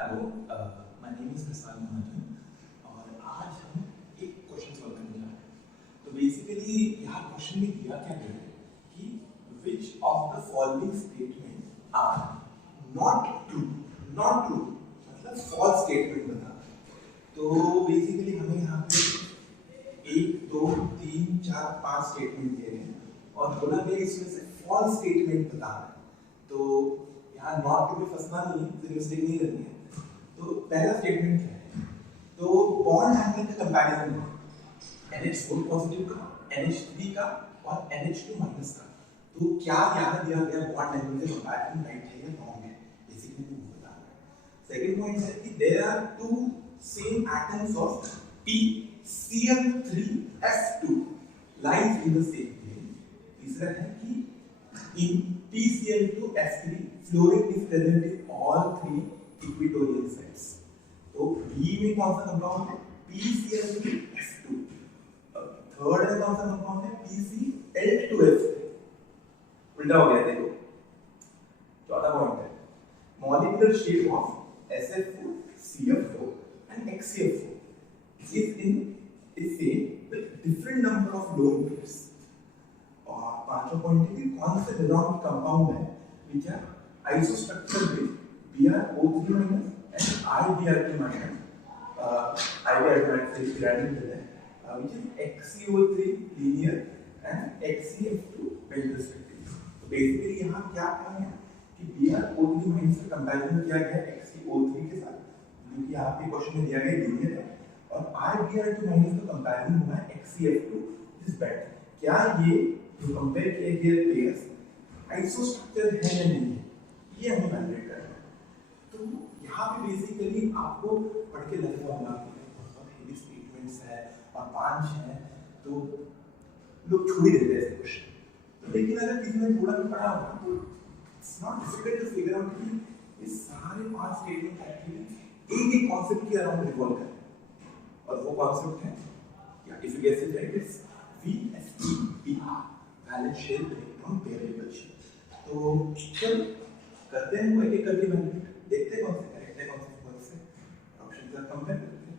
Hello, my name is मिसाल महाजन और आज हम एक क्वेश्चन सॉल्व करने जा रहे हैं। तो बेसिकली यहाँ क्वेश्चन में दिया क्या गया है कि which of the following statement are not true. Not true मतलब फॉल्स स्टेटमेंट बता। तो बेसिकली हमें यहाँ पे 1 2 3 4 5 स्टेटमेंट दिए गए हैं और बोला गया इसमें से फॉल्स स्टेटमेंट बताना है। तो यहाँ नॉट टू में फंसना नहीं है, फिर मिस्टेक नहीं करनी है। तो पहला स्टेटमेंट क्या है? तो बॉन्ड एंगल का कंपैरिजन है NH4 पॉजिटिव का, NH3 का और NH2 माइनस का। तो क्या यहाँ दिया गया बॉन्ड एंगल का कंपैरिजन राइट है या रॉन्ग है, बेसिकली मैं वो बता रहा हूँ। सेकंड पॉइंट है कि there are two same atoms of PCl3F2 lies in the same plane. तीसरा है कि in PCl2F3 fluorine is present in all three equatorial sides. तो बी में कौन सा कंपाउंड है? PCl3F2। थर्ड में कौन सा कंपाउंड है? PCl2F3। उल्टा हो गया देखो। चौथा पॉइंट है molecular shape of SF4 CF4 and XCF4 is same with different number of lone pairs। और पांचवा पॉइंट है कि कौन से बिलोंग कंपाउंड है which are isostructure with BrO3 minus and IBr2 minus IBr2 minus is pyramidal है which is XCO3 linear and XCF2 belt respectively। तो basically यहाँ क्या कहा है कि BrO3 minus का कंपैरिजन किया गया है XCO3 के साथ, जो कि यहाँ पे क्वेश्चन में दिया गया linear है, और IBr2 minus का कंपैरिजन हुआ है XCF2 which is belt। क्या ये जो कंपेयर किए गए पेयर्स आइसोस्ट्रक्चर है या नहीं है, ये हमें वैलिडेट करना है। तो यहाँ पे बेसिकली आपको पढ़ के लगेगा होगा कि बहुत हेवी स्टेटमेंट्स है और 5 है, तो लोग छोड़ ही देते हैं ऐसे क्वेश्चन। तो लेकिन अगर किसी ने थोड़ा भी पढ़ा होगा तो it's not difficult to figure out कि ये सारे 5 स्टेटमेंट एक्चुअली एक कॉन्सेप्ट के अराउंड रिवॉल्व करते हैं, और वो कॉन्सेप्ट है या if you guess it right it's VSEPR, valence shell electron pair repulsion. तो चल करते हैं वो एक-एक करके वैलिडेट, देखते हैं कौन से करेक्ट है कौन से फॉल्स है, ऑप्शन का कंपेयर करते हैं।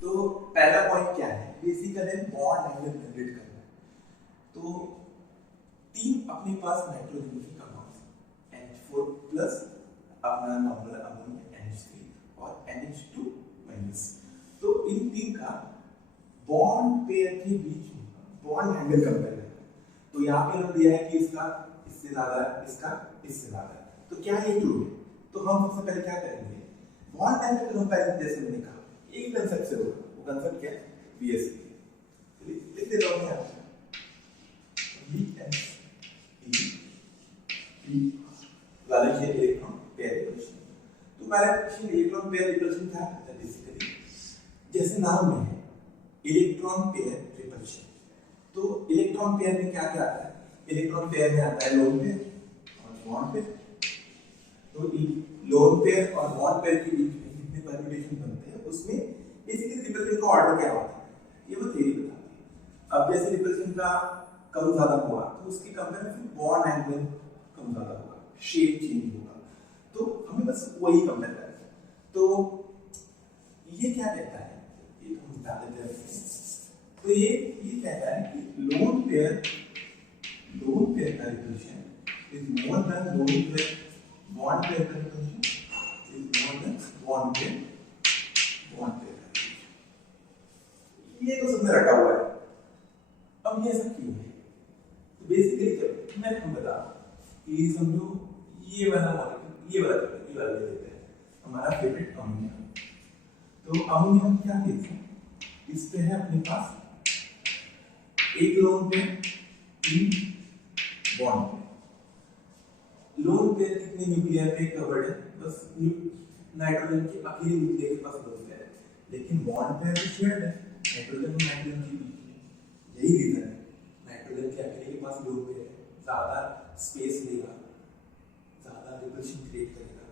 तो पहला पॉइंट क्या है? बेसिकली बॉन्ड एंगल कैलकुलेट करना है। तो तीन अपने पास नाइट्रोजन की कंपाउंड्स NH4 प्लस अपना नॉर्मल अमोनिया NH3 और NH2 माइनस। तो इन तीन का बॉन्ड पेयर के बीच में बॉन्ड एंगल कंपेयर करना है। तो यहाँ पे हमें दिया है कि इसका इससे ज्यादा है, इसका इससे ज्यादा है, तो क्या ये ट्रू है? तो हम सबसे पहले क्या करेंगे, बॉन्ड एंगल कंपेरिजन जैसे मैंने कहा एक कांसेप्ट से होगा। वो कांसेप्ट क्या है? VSEP। लिख देता हूं यहाँ VSEP valence shell electron pair repulsion. तो valence shell electron pair repulsion क्या करता है? बेसिकली जैसे नाम में है इलेक्ट्रॉन पेयर रिपल्शन। तो इलेक्ट्रॉन पेयर में क्या क्या आता है? इलेक्ट्रॉन पेयर में आता है लोन पेयर और बॉन्ड पेयर। तो लोन पेयर और बॉन्ड पेयर के बीच में जितने परम्यूटेशन बनते हैं उसमें बेसिकली रिपल्शन का ऑर्डर क्या होता है, ये वो थ्योरी बताती है। अब जैसे रिपल्शन का कम ज्यादा हुआ तो उसके कंपेरिजन बॉन्ड एंगल कम ज्यादा होगा, शेप चेंज होगा। तो हमें बस वही कंपेयर करना है। तो ये क्या कहता है, ये तो हम बता देते हैं। तो ये कहता है कि लोन पेयर का repulsion is more than lone pair, bond pair का repulsion is more than bond pair का रिपल्शन। ये तो सबने रटा हुआ है। अब ये ऐसा क्यों है? तो बेसिकली जब मैं आपको बता कि समझो ये वाला मॉलिक्यूल, ये वाला ले लेते हैं हमारा फेवरेट अमोनिया। तो अमोनिया हम क्या कहते हैं, इस पे है अपने पास एक lone pair, 3 bond pair. Lone pair कितने न्यूक्लियर पे कवर्ड है? बस नाइट्रोजन के अकेले न्यूक्लियर के पास लोन पेयर है, लेकिन बॉन्ड पेयर भी शेयर्ड है नाइट्रोजन और नाइट्रोजन के बीच में। यही रीजन है नाइट्रोजन के अकेले के पास लोन पेयर है, ज्यादा स्पेस लेगा, ज्यादा रिपल्शन क्रिएट करेगा।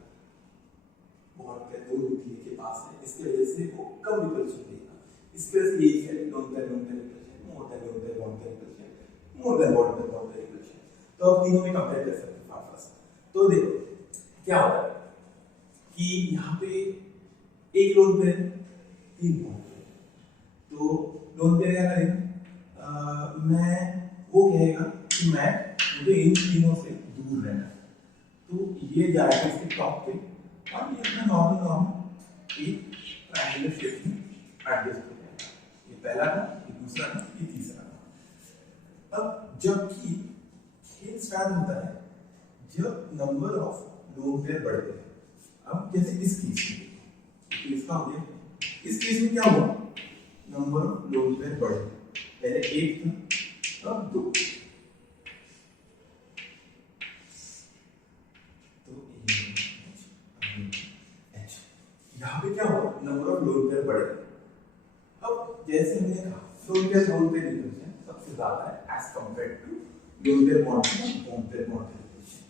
बॉन्ड पेयर दो न्यूक्लियर के पास है, इसकी वजह से वो कम रिपल्शन देगा। इसकी वजह से यही है loan pair repulsion more than bond pair repulsion, more than bond pair repulsion। तो अब तीनों में कंपेयर कर सकते हैं फास्ट। तो देखो क्या होता है, कि यहाँ पे एक लोन पेयर 3 बॉन्ड पेयर, तो लोन पेयर क्या करेगा, मैं वो कहेगा कि मुझे इन तीनों से दूर रहना, तो ये जाएगा इसके टॉप पे और ये अपना नॉर्मल एक ट्रायंगुलर शेप में एडजस्ट हो जाएगा। ये पहला ना, ये दूसरा ना, ये तीसरा ना। अब जबकि खेल स्टार्ट होता है जब नंबर ऑफ लोन पेयर बढ़ते हैं। अब जैसे इस केस में, तो इसका हो गया, इस केस में क्या हुआ, नंबर ऑफ लोन पेयर बढ़े, पहले एक था अब 2, यहाँ पे क्या हुआ, नंबर ऑफ लोन पेयर बढ़े। अब जैसे हमने कहा लोन पेयर रिलेशन सबसे ज्यादा है as compared to lone pair bond relation.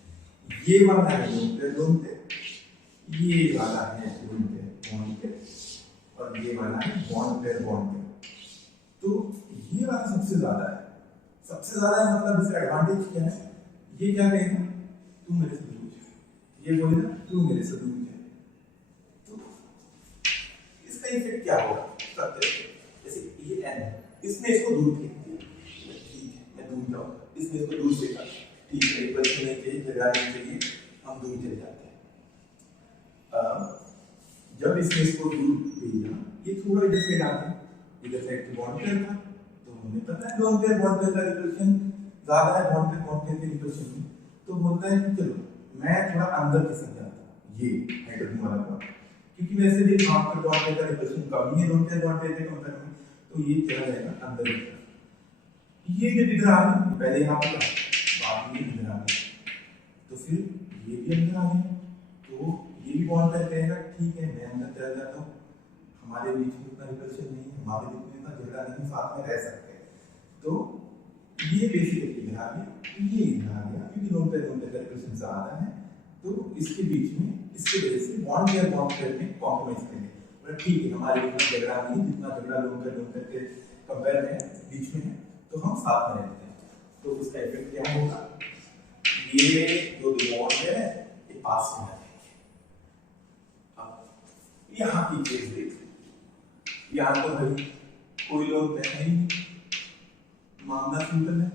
ये वाला है लोन पेयर, ये वाला है लोन पेयर बॉन्ड पेयर, और ये वाला है बॉन्ड पेयर। तो ये वाला सबसे ज्यादा है, मतलब इसका एडवांटेज क्या है, ये क्या कहेगा, तू मेरे से दूर जा, ये बोलेगा तू मेरे से दूर जा। तो इसका इफेक्ट क्या होगा, जैसे ये एन है, इसने इसको दूर फेंक दिया, ठीक है मैं दूर जाऊंगा, इसने इसको दूर फेंका, ठीक है एक बच्चे नहीं चाहिए, जगह नहीं चाहिए, हम दूर चले जाते हैं। जब इसने इसको दूर भेजा, ये थोड़ा इधर से डालते हैं, इधर से एक बॉन्ड पेयर था, तो हमें पता है लोन पेयर बॉन्ड पेयर का रिलेशन ज्यादा है बॉन्ड पेयर के रिलेशन में, तो बोलता है कि चलो मैं थोड़ा अंदर खिसक जाता हूं, ये हाइड्रोजन वाला बॉन्ड, क्योंकि वैसे भी बॉन्ड पेयर का रिलेशन कम ही है लोन पेयर बॉन्ड पेयर के कंपेयर में, तो ये चला जाएगा अंदर की तरफ। ये जब इधर आ गया, पहले यहाँ पर बाद में इधर आ गया, तो फिर ये भी अंदर आ गया, तो ये भी बॉन्ड पेयर कहेगा ठीक है मैं अंदर चला जाता हूँ, हमारे बीच में उतना रिलेशन नहीं है, हमारे बीच में इतना झगड़ा नहीं, साथ में रह सकते हैं। तो ये बेसिकली इधर आ गया, ये इधर आ गया, क्योंकि लोन पेयर का रिलेशन ज्यादा है, तो इसके बीच में इसके वजह से बॉन्ड पेयर में कॉम्प्रोमाइज करेंगे, मतलब ठीक है हमारे बीच में झगड़ा नहीं, जितना झगड़ा लोन पेयर के कंपेयर में बीच में है, तो हम साथ में रहते हैं। तो उसका इफेक्ट क्या होगा, ये जो बॉन्ड है ये पास में आ जाएंगे। अब यहाँ की केस देख, यहाँ तो भाई कोई लोन पेयर नहीं, मामला सिंपल है,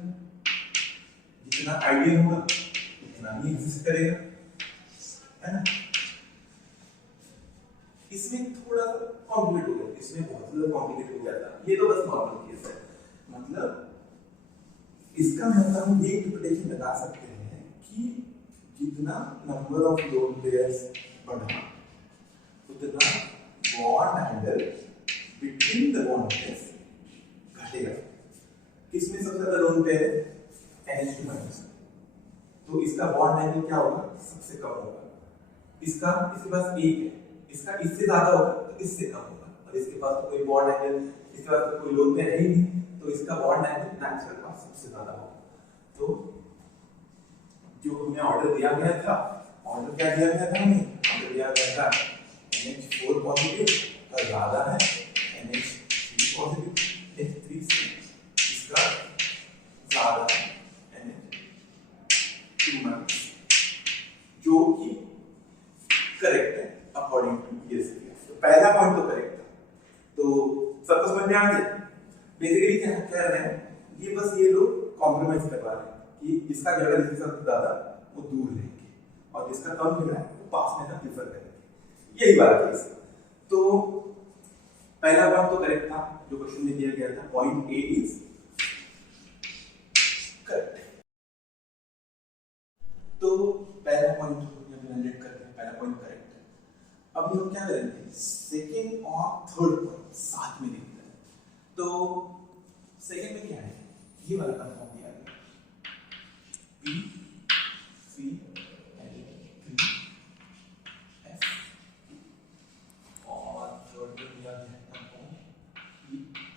जितना आइडियल होगा उतना ही एग्जिस्ट करेगा, है ना। इसमें थोड़ा सा कॉम्प्लिकेट हो गया, इसमें बहुत ज्यादा कॉम्प्लिकेट हो जाता है, ये तो बस नॉर्मल केस है। मतलब इसका मतलब हम ये इंटरप्रिटेशन लगा सकते हैं कि जितना नंबर ऑफ लोन पेयर्स बढ़ा उतना bond angle between the bond pairs घटेगा। किसमें सबसे ज्यादा लोन पेयर है, NH2-, तो इसका बॉन्ड एंगल क्या होगा, सबसे कम होगा। इसका इसके पास एक है, इसका इससे ज्यादा होगा तो इससे कम होगा, और इसके पास तो कोई बॉन्ड एंगल, इसके पास तो कोई लोन पेयर है ही नहीं, तो इसका बॉन्ड एंगल नेचुरल पास सबसे ज्यादा होगा। तो जो हमें ऑर्डर दिया गया था, ऑर्डर क्या दिया गया था हमें, ऑर्डर दिया गया था NH4 पॉजिटिव और ज्यादा है NH3 पॉजिटिव, H3 से इसका ज्यादा है NH2-, जो कि करेक्ट है अकॉर्डिंग टू ये। तो पहला पॉइंट तो करेक्ट था, तो सबको समझ में आ गया। बेसिकली क्या कह रहे हैं, ये बस ये लोग कॉम्प्रोमाइज करवा रहे हैं कि जिसका झगड़ा जिसके साथ ज्यादा वो दूर रहेंगे और जिसका कम झगड़ा है वो पास में ना प्रेफर करेंगे, यही बात है। तो पहला पॉइंट तो करेक्ट था जो क्वेश्चन में दिया गया था, पॉइंट ए इज करेक्ट। तो पहला पॉइंट वैलिडेट करते हैं, पहला पॉइंट करेक्ट है। अब हम क्या करेंगे, सेकंड और थर्ड पॉइंट साथ में देखते हैं। तो सेकंड में क्या है, ये वाला कंफर्म दिया गया B C L 3 F, और थर्ड में दिया गया confirm B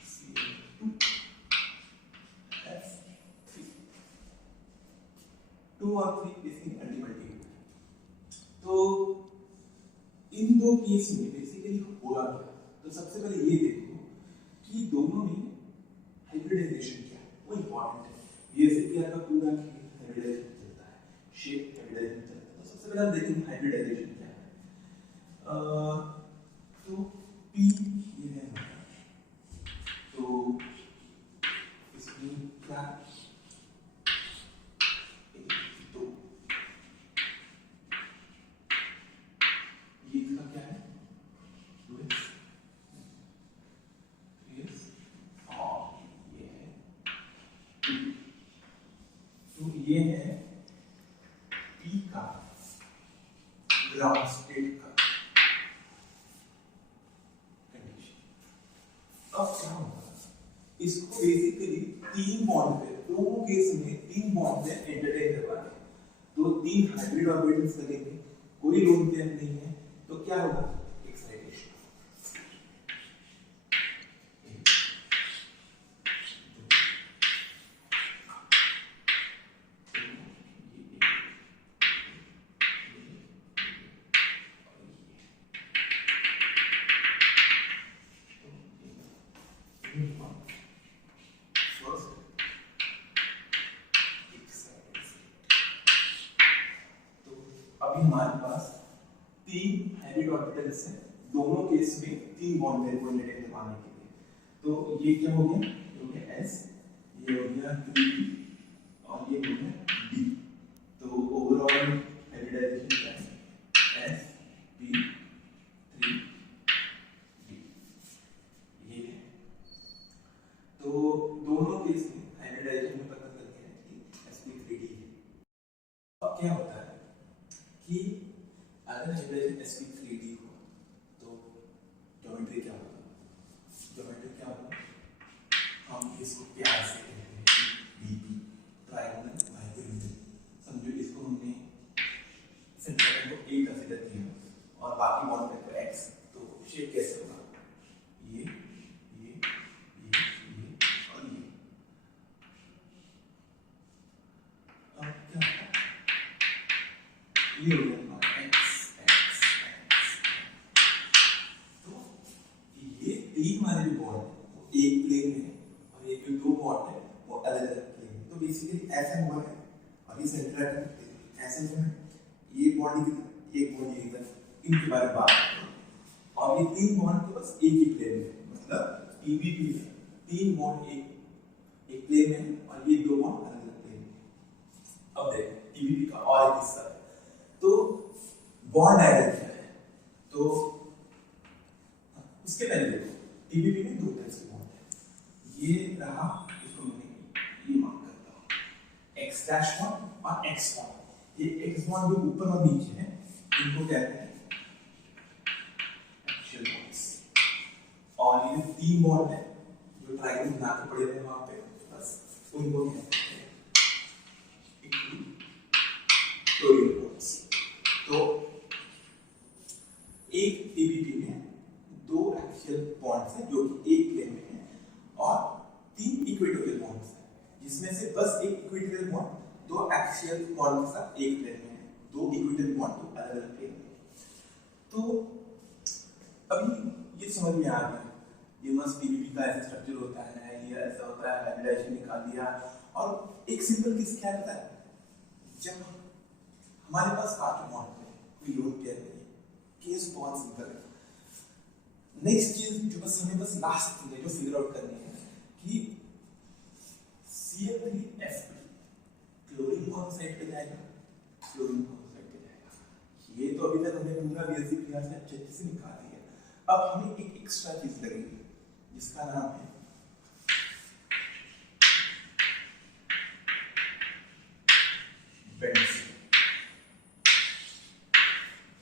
C L 2 F 3, 2 और 3 बेसिकली अल्टीमेटली। तो इन दो केस में बेसिकली होगा क्या, तो सबसे पहले ये देखो कि दोनों में हाइब्रिडाइजेशन क्या है, वो इंपॉर्टेंट है। ये SCR का पूरा हाइब्रिडाइजेशन चलता है, शेप हाइब्रिडाइजेशन चलता है। तो सबसे पहले हम देखेंगे हाइब्रिडाइजेशन क्या है। तो P ये है हमारा, तो इसमें क्या तो ये इसका क्या है ये है P का ग्राउंड स्टेट का कंडीशन। अब क्या होगा, इसको बेसिकली तीन बॉन्ड पे, दोनों केस में तीन बॉन्ड पे एंटरटेन करवाना है, तो तीन हाइब्रिड ऑर्बिटल्स लगेंगे, कोई लोन पेयर नहीं है, तो क्या होगा एक्साइटेशन। अभी हमारे पास तीन हाइब्रिड ऑर्बिटल्स हैं, दोनों केस में तीन बॉन्ड पेयर को एंटरटेन करवाने के लिए, तो ये क्या हो गया, ये हो गया S, ये हो गया 3D और ये हो गया D। तो ओवरऑल हाइब्रिडाइजेशन क्या है, S P 3 D ये है। तो दोनों केस में हाइब्रिडाइजेशन में पता चल गया है कि sp3d है। अब क्या होता है कि अगर हाइब्रिडाइजेशन sp3d हो तो ज्योमेट्री क्या होगा, ज्योमेट्री क्या होगा, हम इसको प्यार से कहते हैं dp ट्रायंगल बाइपिरिडल। समझो इसको हमने सेंटर को a कंसीडर किया और बाकी बॉन्ड पे को x, तो शेप कैसे होगा, ये और ये। अब क्या होगा, ये हो गया तीन वाले जो बॉन्ड है वो एक प्लेन में है और ये जो दो बॉन्ड है वो अलग अलग प्लेन में, तो बेसिकली ऐसा हुआ है और ये सेंटर एटम ऐसे जो है, ये बॉन्ड की एक बॉन्ड ये इधर, इनके बारे में बात करते हैं। और ये तीन बॉन्ड तो बस एक ही प्लेन में है, मतलब EBP है, तीन बॉन्ड एक प्लेन में है और ये दो बॉन्ड अलग अलग प्लेन में। अब देखो EBP का और एक हिस्सा है, तो बॉन्ड डायग्राम क्या है, तो उसके पहले देखो EBP में दो तरह से बॉन्ड है, ये रहा, इसको मैं ये मार्क करता हूँ x डैश बॉन्ड और x बॉन्ड। ये x बॉन्ड जो ऊपर और नीचे है इनको कहते हैं एक्सियल बॉन्ड्स, और ये तीन बॉन्ड है जो ट्रायंगल बना के पड़े हैं वहां पे, बस उनको कहते हैं इक्विटोरियल बॉन्ड्स। तो एक EBP में दो एक्सियल बॉन्ड्स हैं जो कि एक प्लेन में हैं और तीन इक्वेटोरियल बॉन्ड्स हैं, जिसमें से बस एक इक्वेटोरियल बॉन्ड दो एक्सियल बॉन्ड के साथ एक प्लेन में है, दो इक्वेटोरियल बॉन्ड तो अलग अलग प्लेन में। तो अभी ये समझ में आ गया, ये मस्त EBP का ऐसा स्ट्रक्चर होता है, ये ऐसा होता है, हाइब्रिडाइजेशन निकाल दिया। और एक सिंपल केस क्या होता है, जब हमारे पास पांचों बॉन्ड है, कोई लोन पेयर नहीं है, केस बहुत सिंपल है। नेक्स्ट चीज जो बस हमें बस लास्ट थिंग है जो फिगर आउट करनी है कि Cl3F2 क्लोरीन कौन साइड पे जाएगा, क्लोरीन कौन साइड पे जाएगा, ये तो अभी तक हमने पूरा बेसिक क्लास में अच्छे से निकाल दिया। अब हमें एक एक्स्ट्रा चीज लगेगी जिसका नाम है बेंजीन।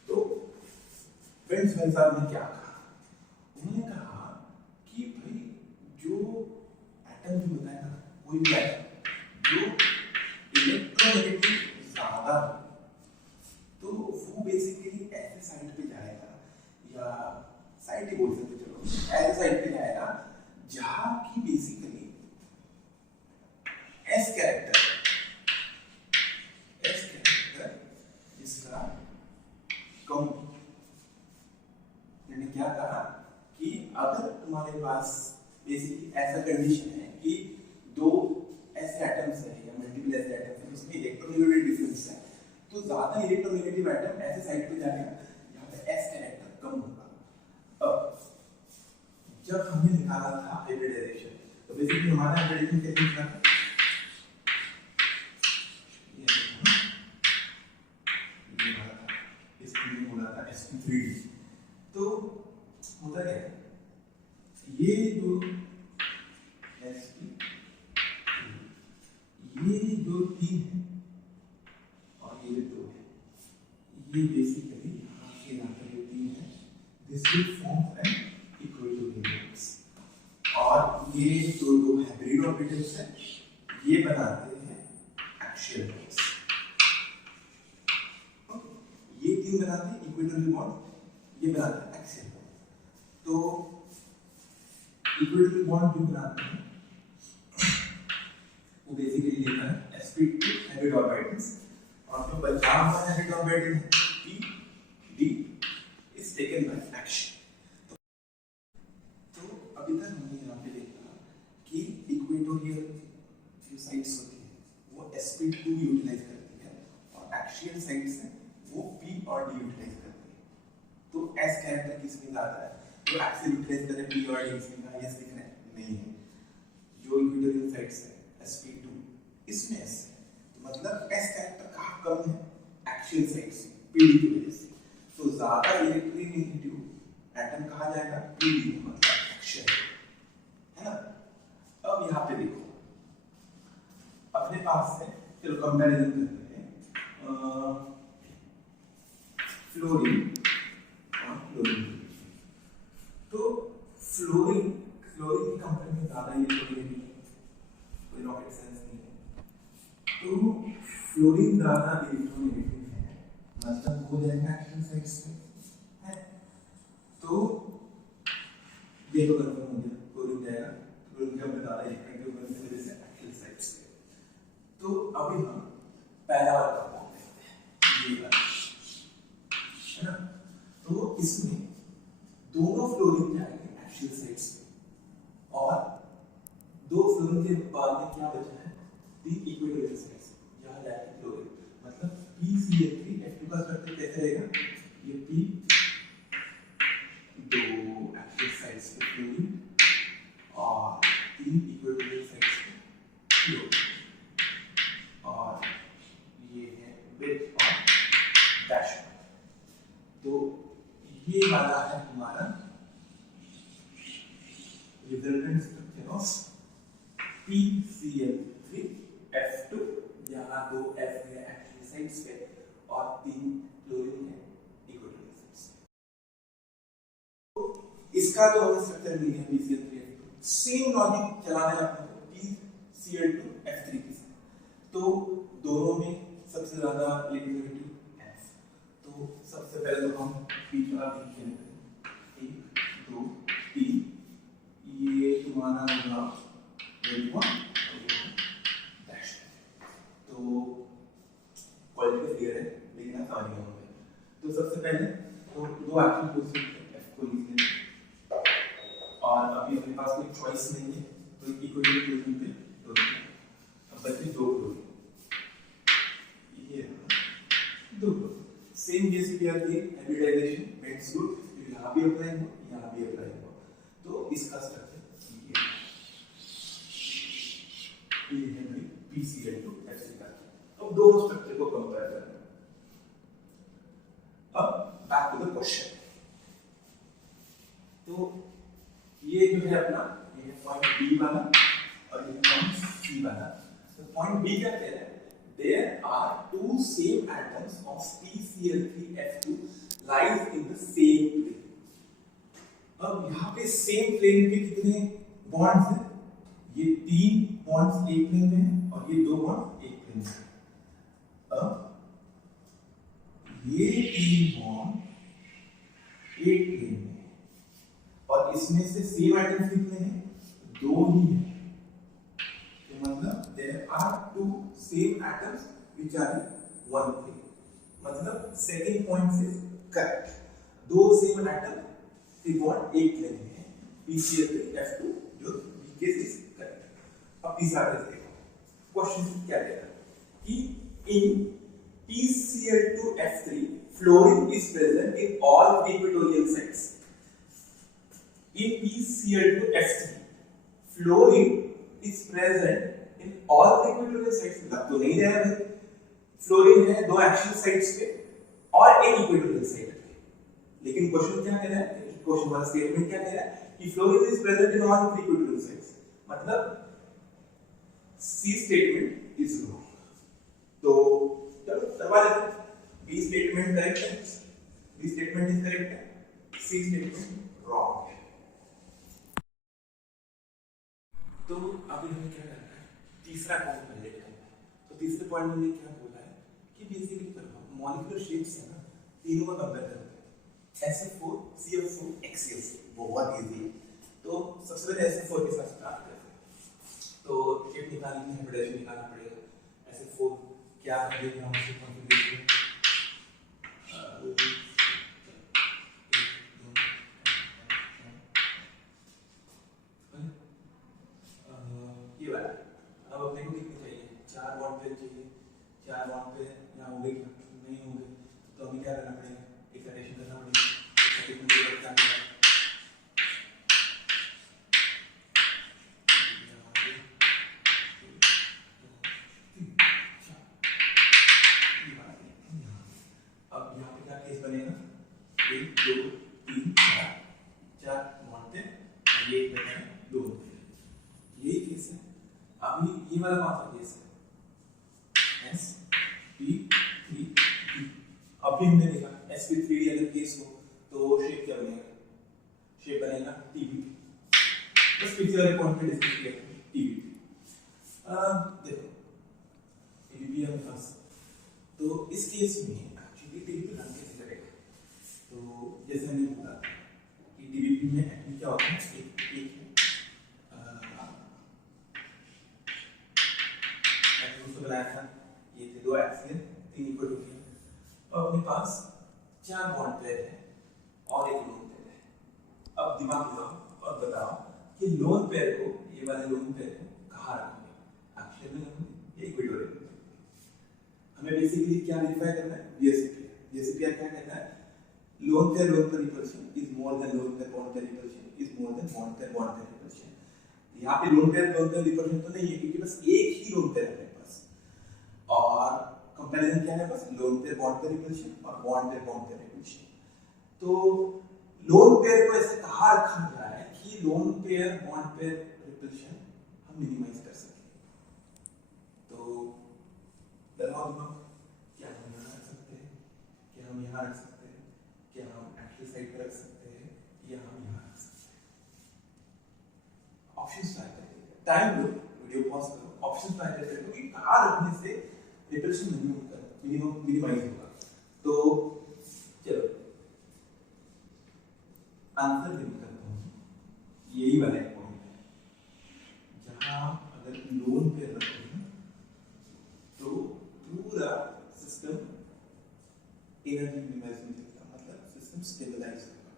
तो बेंजीन भाई साहब ने क्या कहा, उन्होंने कहा कि भाई जो एटम जो होता है ना, कोई भी एटम जो इलेक्ट्रोनेगेटिव ज्यादा हो तो वो बेसिकली ऐसे साइड पे जाएगा, या साइड ही बोल सकते, चलो ऐसे साइड पे जाएगा जहां की बेसिकली एस कैरेक्टर इसका कम। मैंने क्या कहा कि अगर तुम्हारे पास बेसिकली ऐसा कंडीशन है कि दो ऐसे एटम्स हैं या मल्टीपल ऐसे एटम्स हैं उसमें इलेक्ट्रोनेगेटिव डिफरेंस है, तो ज्यादा इलेक्ट्रोनेगेटिव एटम ऐसे साइड पे जाएगा जहां पे एस कैरेक्टर कम होगा। अब जब हमने निकाला था हाइब्रिडाइजेशन, तो बेसिकली हमारा हाइब्रिडाइजेशन कैसे निकला था, sp3d। तो होता क्या है, ये जो sp3, ये जो 3 है और ये जो 2 है, ये बेसिकली यहाँ से यहाँ तक जो 3 है, this will form an equatorial bonds. और ये जो दो हाइब्रिड ऑर्बिटल्स है, ये बनाते हैं एक्सियल बॉन्ड्स। ये 3 बनाते हैं इक्विटोरियल बॉन्ड, ये बनाते हैं एक्सियल बॉन्ड। तो इक्विटोरियल बॉन्ड जो बनाते हैं वो बेसिकली लेता है sp2 हाइब्रिड ऑर्बिटल्स, और जो बचा हुआ हाइब्रिड ऑर्बिटल है p d is taken by action. तो अभी तक हमने यहाँ पे देखा कि इक्वेटोरियल जो साइड्स होती है वो sp2 यूटिलाइज करती है, और एक्सियल साइड्स है वो p और d यूटिलाइज करती है। तो s कैरेक्टर किसमें आता है, जो एक्सियल यूटिलाइज करे p और d, इसमें कहा s दिख रहा है नहीं है। जो इक्वेटोरियल साइड्स है sp2, इसमें s है, तो मतलब s कैरेक्टर कहाँ कम है, एक्सियल साइड्स pd की वजह से। तो ज्यादा इलेक्ट्रोनेगेटिव एटम कहा जाएगा pd, मतलब एक्सियल, है ना। अब यहाँ पे देखो अपने पास है, चलो कंपैरिजन करते हैं फ्लोरीन और क्लोरीन। तो फ्लोरीन की कंपनी में ज्यादा इलेक्ट्रोनेगेटिव है, कोई रॉकेट साइंस नहीं है। तो फ्लोरीन ज्यादा इलेक्ट्रोनेगेटिव है, मतलब हो जाएगा एक्शन साइड्स पे है। तो ये तो कंफर्म हो गया, क्लोरीन जाएगा, क्लोरीन के अंदर ज्यादा इलेक्ट्रोनेगेटिव होने की वजह से एक्शन साइड्स पे। तो अभी हम पहला वाला काम देखते हैं, ये वाला, है ना। तो इसमें दोनों फ्लोरीन जाएंगे एक्सियल साइड्स पे, और दो फ्लोरीन के बाद में क्या बचा है, तीन इक्विटोरियल साइड्स, यहाँ जाएगा क्लोरीन, मतलब PCl3F2 का स्ट्रक्चर कैसे रहेगा, ये P, दो एक्सियल साइड्स पे फ्लोरीन और तीन इक्विटोरियल साइड्स पे क्लोरीन, और ये है विथ और डैश। तो ये वाला है हमारा रिजल्टेंट स्ट्रक्चर ऑफ PCl3F2, जहां दो F है एक्सियल साइड्स पे और तीन क्लोरीन है इक्विटोरियल साइड्स पे। तो इसका तो हमें स्ट्रक्चर मिल गया PCl3F2। सेम लॉजिक चलाना है अपने को PCl2F3 के साथ। तो दोनों में सबसे ज्यादा इलेक्ट्रोनेगेटिव F। तो सबसे पहले तो हम P चला देंगे, 1 2 3, ये तुम्हारा होगा वेलकम डैश। तो क्वालिटी क्लियर है, लेकिन आप समझ गए होंगे। तो सबसे पहले तो दो एक्शन पोजीशन F को लिख लेंगे, और अभी अपने पास कोई चॉइस नहीं है, तो इक्विटोरियल पोजीशन पे दो लिखेंगे। अब बचे दो क्लोरीन, ये दो क्लोरीन, सेम जैसे किया कि हाइब्रिडाइजेशन मेंस रूल, यहाँ भी अप्लाई हो, यहाँ भी अप्लाई हो। तो इसका स्ट्रक्चर ये है भाई PCl2F3 का। अब दोनों स्ट्रक्चर को कंपेयर करना। अब बैक टू द क्वेश्चन। तो ये जो है अपना, ये पॉइंट बी वाला और ये पॉइंट सी वाला। तो पॉइंट बी क्या कह रहा है, there are two same atoms of PCl3F2 lies in the same plane। अब यहाँ पे सेम प्लेन पे कितने बॉन्ड्स हैं, ये 3 बॉन्ड्स एक प्लेन में हैं और ये 2 बॉन्ड्स एक प्लेन में हैं। अब ये 3 बॉन्ड एक प्लेन में है, और इसमें से सेम एटम्स कितने हैं, 2 ही हैं। तो मतलब there are 2 same atoms which are in one plane। मतलब सेकंड पॉइंट से करेक्ट, 2 सेम एटम के बॉन्ड एक प्लेन में है, PCl3F2 जो केस इज करेक्ट। अब तीसरा केस देखो, क्वेश्चन क्या कह रहा है कि in PCl2F3 fluorine is present in all equatorial sites. In PCl2F3 fluorine is present in all equatorial sites. मतलब तो नहीं रहा है, फ्लोरीन है दो एक्शन साइट्स पे और एक इक्वेटोरियल साइट पे, लेकिन क्वेश्चन क्या कह रहा है, क्वेश्चन वाला स्टेटमेंट क्या कह रहा है कि fluorine is present in all equatorial sites, मतलब सी स्टेटमेंट इज रॉन्ग। तो चलो करवा लेते हैं, बी स्टेटमेंट करेक्ट है, बी स्टेटमेंट इज करेक्ट है, सी स्टेटमेंट रॉन्ग है। तो अभी हमें क्या करना है, तीसरा पॉइंट पहले करना है। तो तीसरे पॉइंट में क्या बोला है कि बेसिकली मॉलिक्यूलर शेप्स है ना, तीनों का कंपेयर करते हैं, SF4, CF4, HCl4, बहुत इजी है। तो सबसे पहले SF4 के साथ स्टार्ट करते हैं। तो शेप निकालने के लिए हाइब्रिडाइजेशन निकालना पड़ेगा। SF4 क्या है, देखना हम इसकी कॉन्फ़िगरेशन, ये वाला। अब अपने को कितने चाहिए, 4 बॉन्ड पेयर चाहिए, 4 बॉन्ड पेयर यहाँ हो गए क्या, नहीं हो गए, तो हमें क्या करना पड़ेगा, एक्साइटेशन करना पड़ेगा। एक्साइटेशन के बाद क्या होगा, अब यहाँ पे क्या केस बनेगा, 1 2 3 4 बॉन्ड पेयर और ये बनेगा 2, यही केस है। अभी ये वाला कौन सा केस है, sp3d। अभी हमने देखा sp3d अगर केस हो तो शेप क्या बनेगा, शेप बनेगा tbt। बस पीछे वाले पॉइंट पे डिस्कस किया tbt। देखो tbt है पास, तो इस केस में एक्चुअली tbt रन कैसे करेगा, तो जैसे हमने बोला कि tbt में एक्चुअली क्या होता है, एक बनाया था, ये थे 2 एक्सियल 3 इक्वेटोरियल, और अपने पास 4 बॉन्ड पेयर है और एक लोन पेयर है। अब दिमाग लगाओ और बताओ कि लोन पेयर को, ये वाले लोन पेयर को कहाँ रखेंगे, एक्सियल में रखेंगे या इक्वेटोरियल। हमें बेसिकली क्या वेरीफाई करना है, DSCPR क्या कहता है, loan pair repulsion is more than lone pair bond pair repulsion is more than bond pair repulsion. यहाँ पे लोन पेयर रिपल्शन तो नहीं है, क्योंकि बस एक ही लोन पेयर है, और कंपैरिजन क्या है, बस loan pair bond pair repulsion और बॉन्ड पेयर रिपल्शन। तो लोन पेयर को ऐसे कहाँ रखा गया है कि lone pair bond pair repulsion हम मिनिमाइज कर सकें। तो लगाओ दिमाग, क्या हम यहाँ रख सकते हैं, क्या हम यहाँ रख सकते हैं, क्या हम एक्चुअल साइड पर रख सकते हैं, या हम यहाँ रख सकते हैं। ऑप्शंस ट्राई करिए, टाइम लो, वीडियो पॉज करो, ऑप्शंस ट्राई करिए कि कहाँ रखने से रिपल्शन मिनिमाइज होगा। तो चलो आंसर लिख करता हूँ, यही वाला एक पॉइंट है जहाँ अगर लोन पे रखोगे तो पूरा सिस्टम एनर्जी मिनिमाइज में चलेगा, मतलब सिस्टम स्टेबलाइज होगा।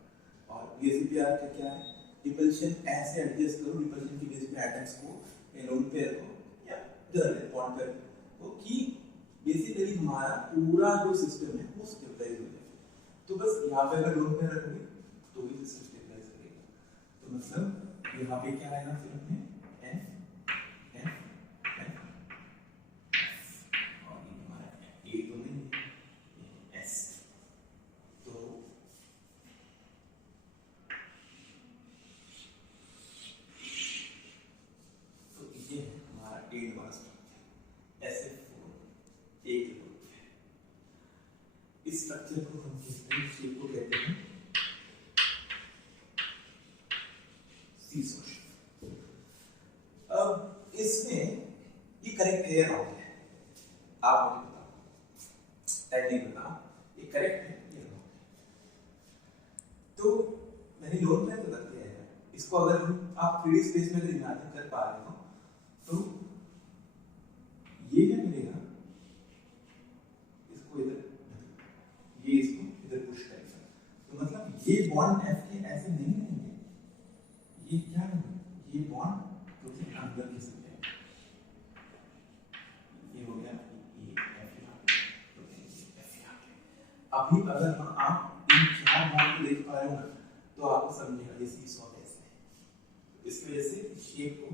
और DSCPR का क्या है, रिपल्शन ऐसे एडजस्ट करो रिपल्शन की बेस पे एटम्स को, लोन पेयर को या जनरल बॉन्ड पेयर को, कि बेसिकली हमारा पूरा जो सिस्टम है वो स्टेबलाइज हो जाए। तो बस यहाँ पे अगर लोन पेयर रखोगे तो भी सिस्टम स्टेबलाइज करेगा। तो मतलब यहाँ पे क्या आएगा, फिर अपने F F F और ये हमारा A तो नहीं है, S। तो ये है हमारा A वाला स्ट्रक्चर, SF4 एक ग्रुप है। इस स्ट्रक्चर को हम शेप को कहते हैं सीसॉ शेप। अब इसमें ये करेक्ट है या रॉन्ग है, आप मुझे बताओ, टाइटनिंग बताओ, ये करेक्ट है या रॉन्ग है। तो मैंने लोन पे तो रख दिया है, इसको अगर हम आप 3D स्पेस में अगर इमेजिन कर पा रहे हो तो ये क्या करेगा, इसको इधर, ये इसको इधर पुश करेगा। तो मतलब ये बॉन्ड F के ऐसे नहीं रहेंगे, ये क्या होगा, ये बॉन्ड तो फिर अंदर खिसक जाएगा, ये हो गया ये F यहाँ पे, तो अभी अगर आप इन चार बॉन्ड को देख पा रहे हो ना तो आपको समझेगा ये सीसॉ कैसे है। इसकी वजह से शेप को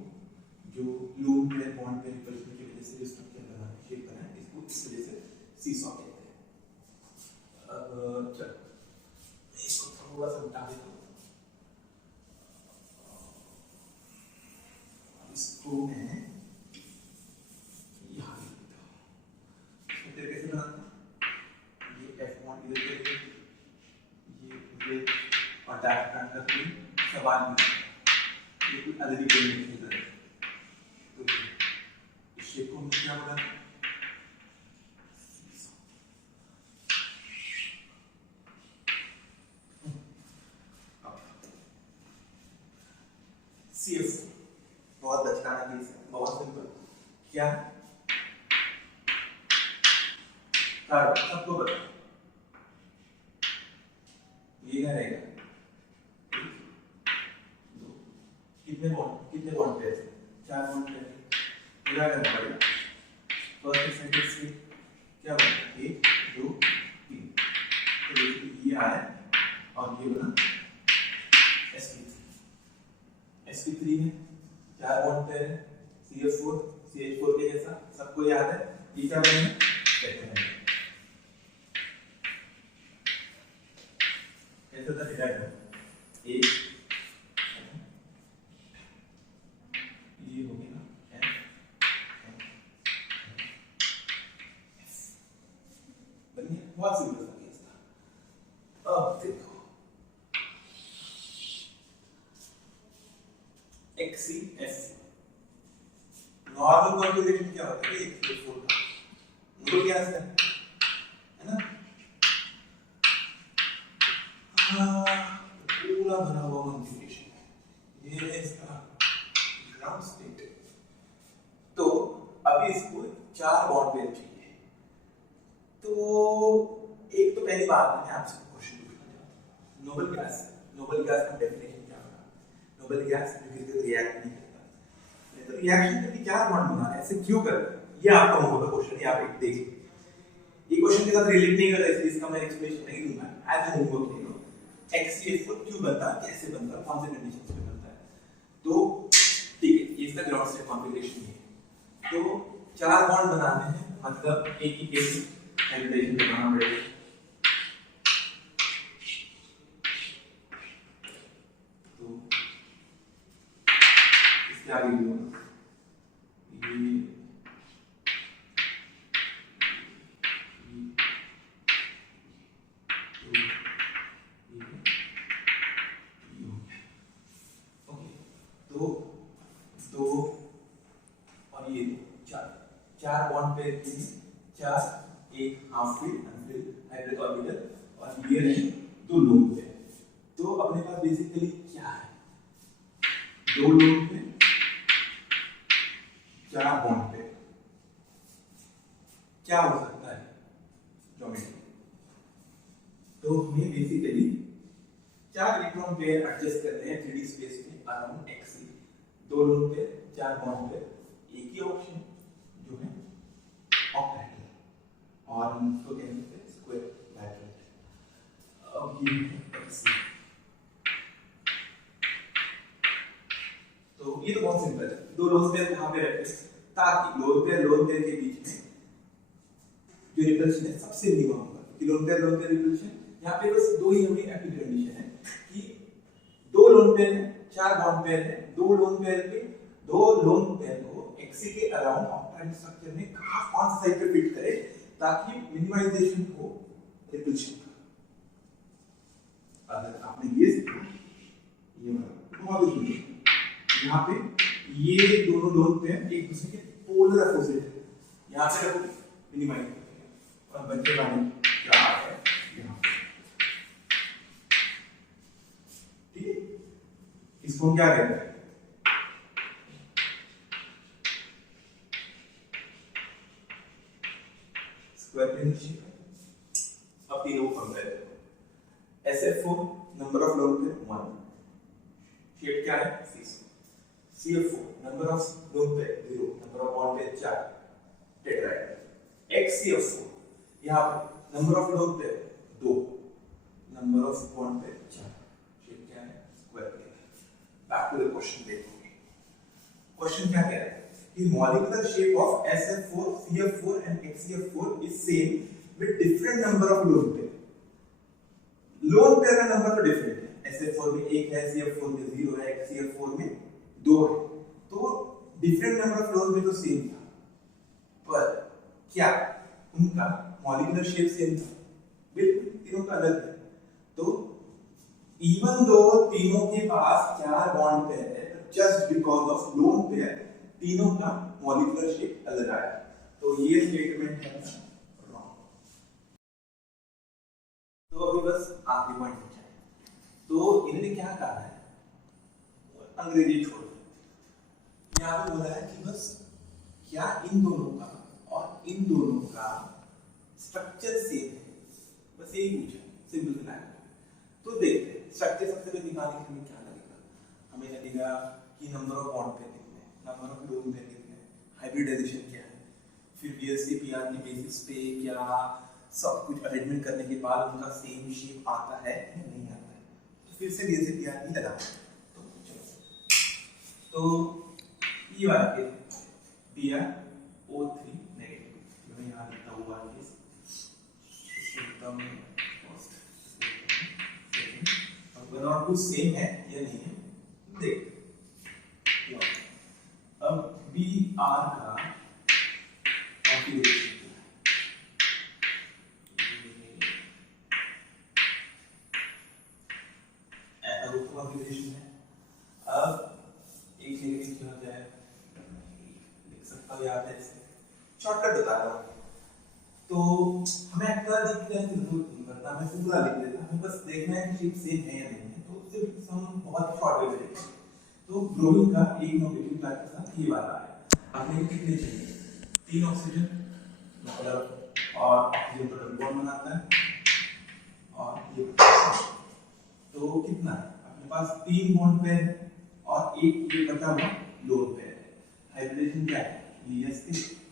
जो loan pair bond pair repulsion की वजह से जो स्ट्रक्चर बना है शेप बना है इसको इस वजह से सीसॉ कहते हैं। अब चलो इसको थोड़ा सा मिटा देता हूँ। इसको मैं यहाँ लिख देता हूँ। फिर कैसे बनाता हूँ? ये F बॉन्ड इधर करेंगे, ये इधर और डैश ब्रांड का कोई सवाल नहीं, ये कोई अलग ही कोई नहीं है। तो इस शेप को हम क्या बोला? CF बहुत बचकाना केस है, बहुत सिंपल। क्या सबको पता ये क्या रहेगा? कितने बॉन्ड पेयर थे? 4 बॉन्ड पेयर। क्या करना पड़ेगा? फर्स्ट सेंटेंस से क्या बना? 1 2 3। तो ये आया और ये बना sp3 है, 4 बॉन्ड पेयर है, CF4 CH4 के जैसा सबको याद है। ये क्या बनेगा? कैसे था डायग्राम? एक ये हो गया F बनिए, बहुत सिंपल सा केस था। अब देखो XCF नॉर्मल कॉन्फ़िगरेशन क्या होता है? 1 2 4 का नॉर्मल क्या है ना? पूरा भरा हुआ कॉन्फ़िगरेशन है। ये है इसका ग्राउंड स्टेट। तो अभी इसको 4 बॉन्ड पेयर चाहिए। तो एक तो पहली बात मैं आपसे क्वेश्चन पूछना चाहता हूँ, नोबल गैस का डेफिनेशन क्या होगा? नोबल गैस जो किसी से रिएक्ट नहीं करता, तो रिएक्शन करके 4 बॉन्ड बना रहा है, ऐसे क्यों कर रहा है? ये आपका होमवर्क का क्वेश्चन है, आप एक देखिए। ये क्वेश्चन के साथ रिलेट नहीं कर रहा है इसलिए इसका मैं एक्सप्लेनेशन नहीं दूंगा, एज ए होमवर्क ले लो। XCF4 क्यों बनता है, कैसे बनता है, कौन से कंडीशंस में बनता है? तो ठीक है, ये इसका ग्राउंड स्टेट कॉन्फ़िगरेशन है। तो 4 बॉन्ड बनाने हैं, मतलब एक ही केस हाइब्रिडाइजेशन बनाना पड़ेगा। तो इसके आगे भी होगा चार बॉन्ड पेयर के लिए 4 एक half filled Anfield hybrid orbital और ये रहे 2 लोन पेयर। तो अपने पास बेसिकली क्या है? 2 लोन पेयर 4 बॉन्ड पेयर। क्या हो सकता है ज्योमेट्री? तो हमें बेसिकली 4 इलेक्ट्रॉन पेयर एडजस्ट करते हैं 3D स्पेस में around XC। 2 lone pair 4 bond pair, एक ही ऑप्शन जो है ऑक्टेट्राहेड्रल और इसको कहते हैं स्क्वायर लैटरल। अब ये XC। तो ये तो बहुत सिंपल है। 2 लोन पेयर कहां पे रखते हैं ताकि लोन पेयर के बीच में जो रिपल्शन है सबसे मिनिमम होगा। कि लोन पेयर रिपल्शन यहाँ पे बस 2 ही हमें एक्टिव कंडीशन है कि 2 लोन पेयर है, 4 बॉन्ड पेयर है, 2 लोन पेयर को XC के अराउंड ऑक्टेट्राहेड्रल स्ट्रक्चर में कहां कौन सा साइड पे फिट करे ताकि मिनिमाइजेशन हो रिपल्शन का। अगर आपने ये सीखा, ये बहुत ही यहाँ पे ये दोनों लोन पेयर एक दूसरे के पोलर अपोजिट है, यहाँ पे रखो मिनिमाइज और बच्चे वाले क्या है यहाँ। ठीक है, इसको क्या कहते हैं? Square plane shape. अब तीनों को कंपेयर करो। SF4 number of lone pair 1, shape क्या है? CF4 number of lone pair 0, number of bond pair 4, tetrahedral. XCF4 यहाँ पे number of lone pair 2, of bond pair 4, shape क्या है, square pair. Back to the question देखो, question क्या कह रहा है कि molecular shape of SF4 CF4 and HCF4 is same with different number of lone pair. Loan pair का number तो डिफरेंट है, SF4 में 1 है, CF4 में 0 है, HCF4 में 2 है, तो different number of lone pair तो सेम था, पर क्या उनका मॉलिक्यूलर शेप सेम था? बिल्कुल, तीनों का अलग है। तो इवन दो तीनों के पास 4 बॉन्ड पेयर है, just because of lone pair तीनों का मॉलिक्यूलर शेप अलग आया, तो ये स्टेटमेंट है रॉन्ग। तो अभी बस आखिरी पॉइंट बचा है। तो इन्होंने क्या कहा है, अंग्रेजी छोड़ दो, यहाँ पे बोला है कि बस क्या इन दोनों का और इन दोनों का स्ट्रक्चर सेम है, बस यही पूछा, सिंपल सा। तो देखते हैं स्ट्रक्चर सबसे पहले दिखाने के लिए क्या लगेगा, हमें लगेगा कि नंबर ऑफ बॉन्ड पेयर कितने हैं, नंबर ऑफ लोन पेयर कितने हैं, हाइब्रिडाइजेशन क्या है, फिर BSc-PR की बेसिस पे क्या सब कुछ अरेंजमेंट करने के बाद उनका सेम शेप आता है या नहीं आता है, तो फिर से BSc-PR ही लगा। तो ये वाला केस PR O3 नेगेटिव, मैं यहाँ लिखता हुआ केस एकदम फर्स्ट सेकंड, अगर और कुछ सेम है या नहीं है देख। अब BR का कॉन्फ़िगरेशन कॉन्फ़िगरेशन है। अब एक नेगेटिव क्या होता है, लिख सकता हूँ याद है, शॉर्टकट बता रहा हूँ। तो हमें एक्स्ट्रा लिख के जरूरत नहीं पड़ता, हमें पूरा लिख देता, हमें बस देखना है कि शेप सेम है या नहीं है, तो उससे हम बहुत शॉर्ट वे में लिखेंगे। तो ब्रोमीन का एक नेगेटिव चार्ज के साथ ये वाला है, आपने कितने चाहिए, 3 ऑक्सीजन, मतलब और ऑक्सीजन तो डबल बॉन्ड बनाता है, और ये तो कितना है अपने पास 3 बॉन्ड पेयर है और एक ये बचा हुआ लोन पेयर है। हाइब्रिडेशन क्या है, ये sp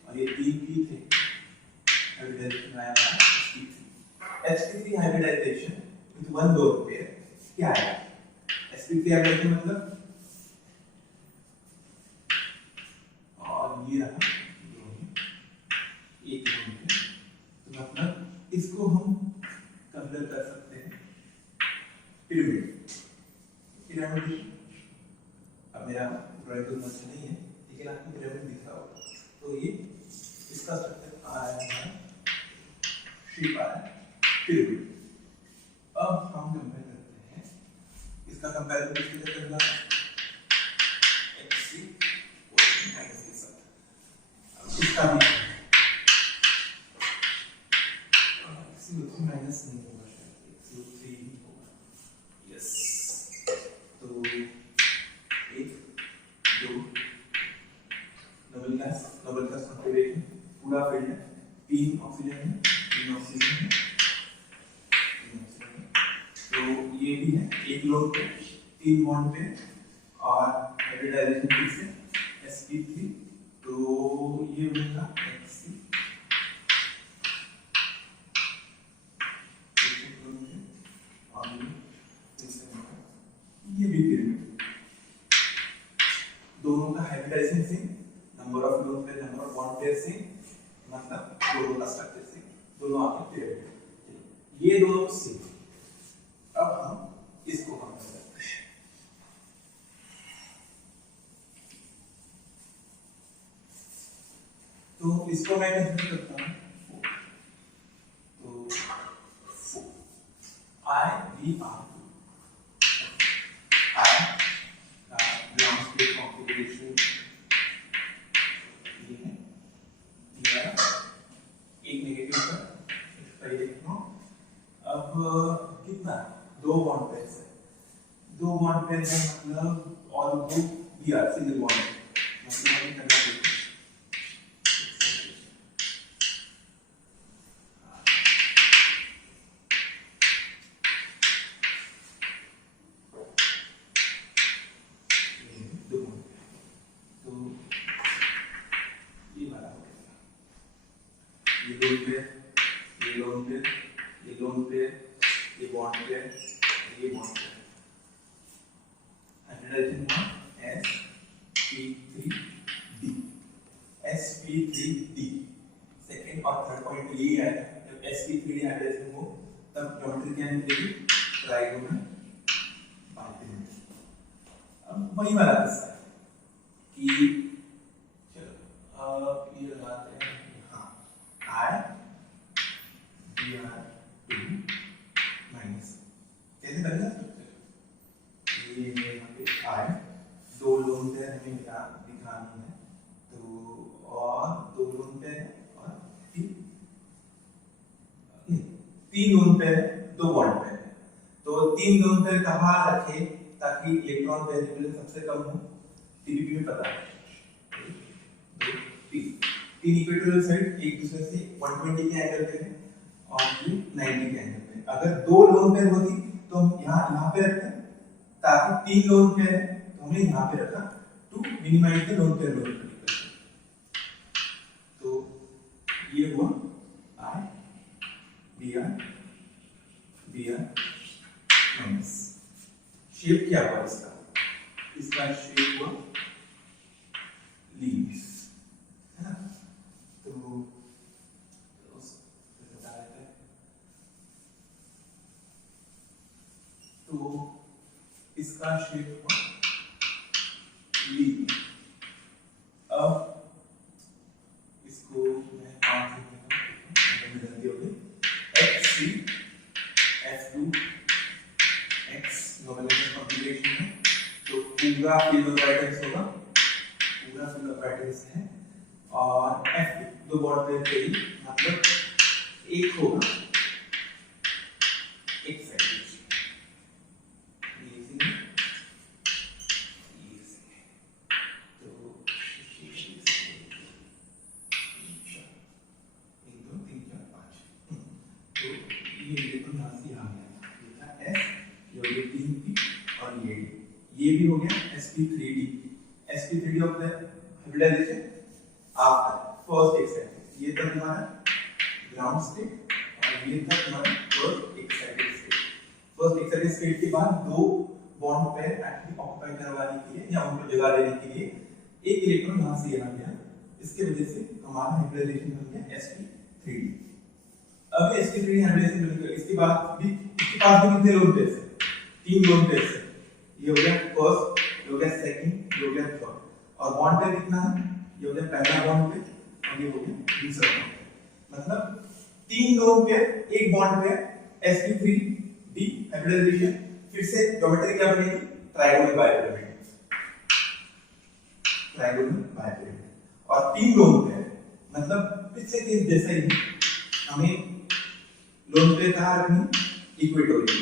और ये 3 p थे, हाइब्रिडेशन आया sp3 hybridisation with 1 lone pair क्या है, sp3 हाइब्रिडेशन मतलब, और ये रहा एक लोन पेयर, तो मतलब इसको हम कंसिडर कर सकते हैं पिरामिड। अब मेरा ड्राइंग तो अच्छा नहीं है, लेकिन आपको पिरामिड दिख रहा होगा, तो ये इसका स्ट्रक्चर आ रहा है, शेप आ रहा है पिरामिड। अब हम कंपेयर करते हैं, इसका कंपैरिजन किसके साथ करना है, HCO3 के साथ। अब इसका भी HCO3 माइनस नहीं होगा, शायद HCO3 ही होगा, यस। तो 1 2 डबल गैस कॉन्फ़िगरेशन पूरा फील्ड है, 3 ऑक्सीजन है, 3 ऑक्सीजन है, 3 ऑक्सीजन है, तो ये भी है एक लोन पे 3 बॉन्ड पे और हाइब्रिडाइजेशन किससे, sp3, तो ये बनेगा HC, और ये भी पिरामिड, दोनों का हाइब्रिडाइजेशन से, number of lone pair, number of bond pair से, मतलब दोनों का स्ट्रक्चर से, दोनों आपके पिरामिड, ये दोनों सेम। अब हम इसको कंपेयर करते हैं, तो इसको मैं कंसीडर करता हूँ, तो IBR ग्राउंड स्टेट कॉन्फ़िगरेशन ये है, एक नेगेटिव का पहले लिखो। अब कितना 2 बॉन्ड पेयर है, 2 बॉन्ड पेयर है मतलब और वो BR सिंगल बॉन्ड, मतलब हमें करना चाहिए बॉन्ड पेयर, ये बॉन्ड पेयर, हाइब्रिडाइजेशन हुआ sp3d, sp3d। सेकेंड और थर्ड पॉइंट यही है, जब sp3d हाइब्रिडाइजेशन हो तब ज्योमेट्री क्या मिलेगी, ट्राइगोनल बाइपिरामिड। अब वही वाला किस्सा कि चलो ये लगाते हैं, हाँ I BR2 माइनस कैसे बनेगा, ये यहाँ पे I दो लोन पेयर हमें दिखानी है, तो और दो लोन पेयर और तीन लोन पेयर, दो बॉन्ड पेयर। तो तीन लोन पेयर कहाँ रखे ताकि इलेक्ट्रॉन पेयर रिपल्शन सबसे कम हो, टीबीपी में पता है, तीन इक्वेटोरियल साइड एक दूसरे से 120 के एंगल पे है और ये 90 के एंगल पे। अगर दो लोन पेयर होती तो हम यहाँ पे रखते हैं, ताकि तीन लोन पेयर है तो हमने यहाँ पे रखा to minimise the lone pair repulsion. तो ये हुआ I BR माइनस। शेप क्या हुआ इसका, इसका शेप हुआ लीव्स, है ना। तो बता देते हैं, तो इसका शेप हुआ लीव। अब इसको मैं गलती हो गई, HCF2 X नॉर्मलाइजेशन कॉन्फ़िगरेशन है, तो पूरा फील्ड ऑफ ब्राइटनेस होगा, पूरा फील्ड ऑफ ब्राइटनेस है, और F2 दो बॉन्ड पेयर के लिए मतलब एक होगा एक साइड, ये भी हो गया sp3d, sp3d of the hybridisation after first excited. ये था तुम्हारा ग्राउंड स्टेट और ये था तुम्हारा first excited state. First excited state के बाद दो बॉन्ड पेयर एक्चुअली ऑक्यूपाई करवाने के लिए या उनको जगह देने के लिए एक इलेक्ट्रॉन यहां से यहाँ गया, इसके वजह से हमारा हाइब्रिडाइजेशन बन गया sp3d। अब sp3d हाइब्रिडाइजेशन बन गया, इसके बाद भी इसके पास भी कितने लोन पेयर है, तीन लोन पेयर है, ये हो गया फर्स्ट, ये हो गया सेकंड, ये हो गया थर्ड, और बॉन्ड पेयर कितना है, ये हो गया पहला बॉन्ड पेयर और ये हो गया दूसरा बॉन्ड पेयर। मतलब तीन लोन पेयर एक बॉन्ड पेयर sp3d हाइब्रिडाइजेशन, फिर से ज्योमेट्री क्या बनेगी, ट्रायंगुलर बाइपिरामिड, ट्रायंगुलर बाइपिरामिड। और तीन लोन पेयर मतलब पिछले केस जैसा ही हमें लोन पेयर कहां रखनी, इक्वेटोरियल,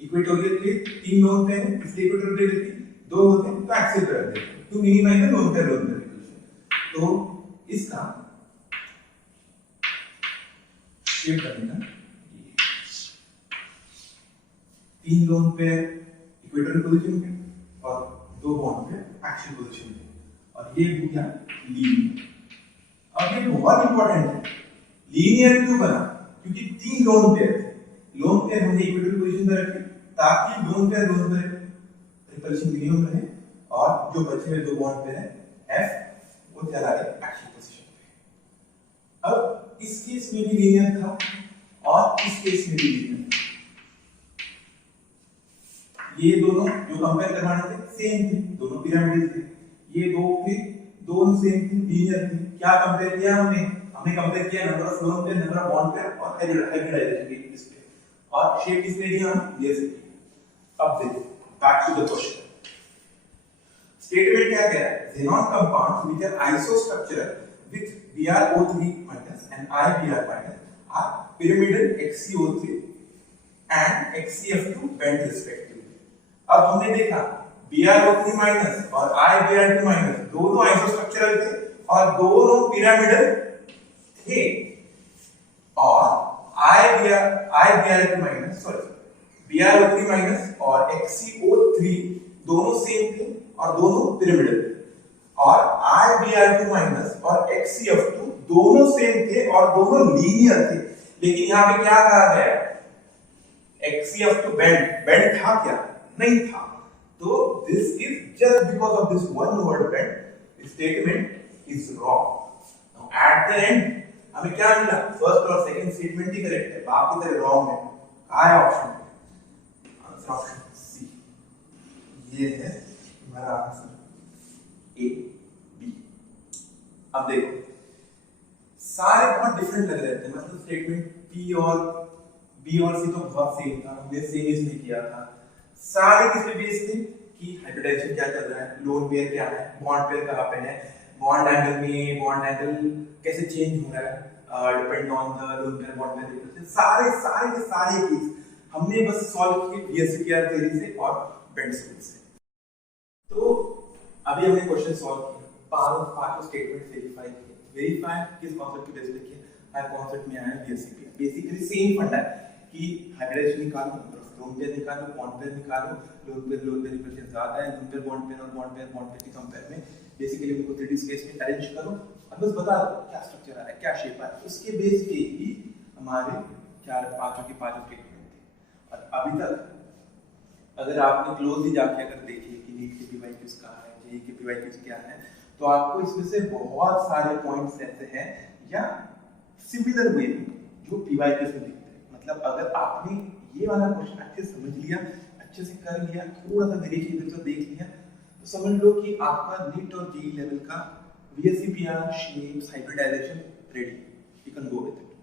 इक्वेटोरियल के तीन लोन पेयर है, इसलिए इक्वेटोरियल पे रखी, दो होते हैं तो एक्सियल पे रख देते हैं to minimise the lone pair repulsion. तो इसका शेप बनेगा तीन लोन पेयर इक्वेटोरियल पोजीशन पे और दो बॉन्ड पेयर एक्सियल पोजीशन पे, और ये हो गया लीनियर। अब ये बहुत इंपॉर्टेंट है, लीनियर क्यों बना, क्योंकि तीन लोन पेयर थे, लोन पेयर हमने इक्वेटोरियल पोजीशन पे रखे ताकि लोन पेयर रिपल्शन मिनिमम रहे, और जो बचे हुए दो बॉन्ड पेयर है F वो चला गया एक्सियल पोजीशन पे। अब इस केस में भी लीनियर था और इस केस में भी लीनियर था, ये दोनों जो कंपेयर करवाने थे सेम थे, दोनों पिरामिड थे, ये दो थे दोनों सेम थे, लीनियर थे। क्या कंपेयर किया हमने कंपेयर किया number of lone pair, number of bond pair और हाइब्रिडाइजेशन के केस पे, और शेप किसने दिया, ये से। अब देखो back to the question, statement क्या कह रहा है, xenon compounds which are isostructural with BrO3 minus and IBr minus are pyramidal XCO3 and XCF2 band respectively। अब हमने देखा BrO3 minus और IBr2 minus दोनों आइसोस्ट्रक्चरल थे और दोनों पिरामिडल थे, और IBr2 minus BrO3 minus और XCO3 दोनों सेम थे और दोनों पिरामिडल थे, और IBr2 minus और XCF2 दोनों सेम थे और दोनों लीनियर थे। लेकिन यहाँ पे क्या कहा गया है, HCF to bend था क्या? नहीं था. तो this is just because of this one word bend, the statement is wrong. Now at the end हमें क्या मिला? फर्स्ट और सेकंड स्टेटमेंट ही करेक्ट है, बाकी सारे रॉन्ग है. कहाँ है ऑप्शन? Answer option C. ये है हमारा आंसर ए बी. अब देखो सारे बहुत डिफरेंट लग रहे थे, मतलब स्टेटमेंट पी और बी और सी तो बहुत सेम था, हमने सेम इसमें किया था. सारे किस पे बेस्ड थे कि हाइब्रिडाइजेशन क्या चल रहा है, लोन पेयर क्या है, बॉन्ड पेयर कहाँ पे है, बॉन्ड एंगल में बॉन्ड एंगल कैसे चेंज हो रहा है, depend on the lone pair bond pair relation. सारे सारे के सारे केस हमने बस सॉल्व किए बीएससीपीआर थ्योरी से और बेंड्स रूल से. तो अभी हमने क्वेश्चन सॉल्व किया, पांचों स्टेटमेंट वेरीफाई किए. वेरीफाई किस कॉन्सेप्ट के बेस पे किया? हर कॉन्सेप्ट में आया बीएससीपीआर. बेसिकली सेम फंडा है कि हाइब्रिडाइजेशन निकालो, लोन पेयर निकालो, बॉन्ड पेयर निकालो, लोन पेयर रिलेशन ज्यादा है, लोन पेयर बॉन्ड पेयर और बॉन्ड पेयर के कंपेयर में बेसिकली उनको 3D स्केच में अरेंज करो और बस बता दो क्या स्ट्रक्चर आ रहा है, क्या शेप आ रहा है. उसके बेस पे ही हमारे पांचों स्टेटमेंट थे. और अभी तक अगर आपने क्लोजली जाके अगर देखिए कि नीट के पीवाईक्यूज कहाँ है, जेईई के पीवाईक्यूज क्या है, तो आपको इसमें से बहुत सारे पॉइंट्स ऐसे हैं या सिमिलर वे में जो पीवाईक्यूज में दिखते हैं. मतलब अगर आपने ये वाला क्वेश्चन अच्छे से समझ लिया, अच्छे से कर लिया, थोड़ा सा वेरिएशन इधर उधर देख लिया, तो समझ लो कि आपका नीट और जेईई लेवल का VSEPR shapes hybridisation ready. You can go with it.